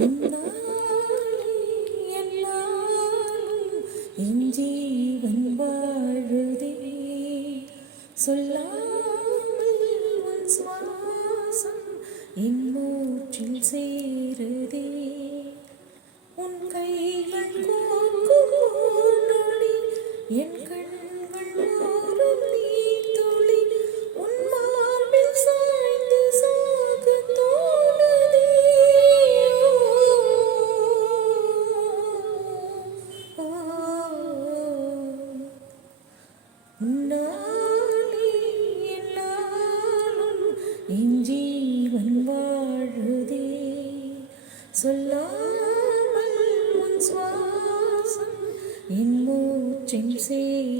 உன்னாலே என்னாலும் என் ஜீவன் வாழுதே சொல்லாமல் உன் சுவாசம் என் மூச்சில் சேருதே உன் கைகள் கோர்க்கும் நொடி என் கண்கள் ஓரும் நீர்த்துளி உன் மார்பில் சாய்ந்து சாக தோணுதே உன்னாலே என்னாலும் என் ஜீவன் வாழுதே சொல்லாமல் உன் சுவாசம் என் மூச்சில் சேருதே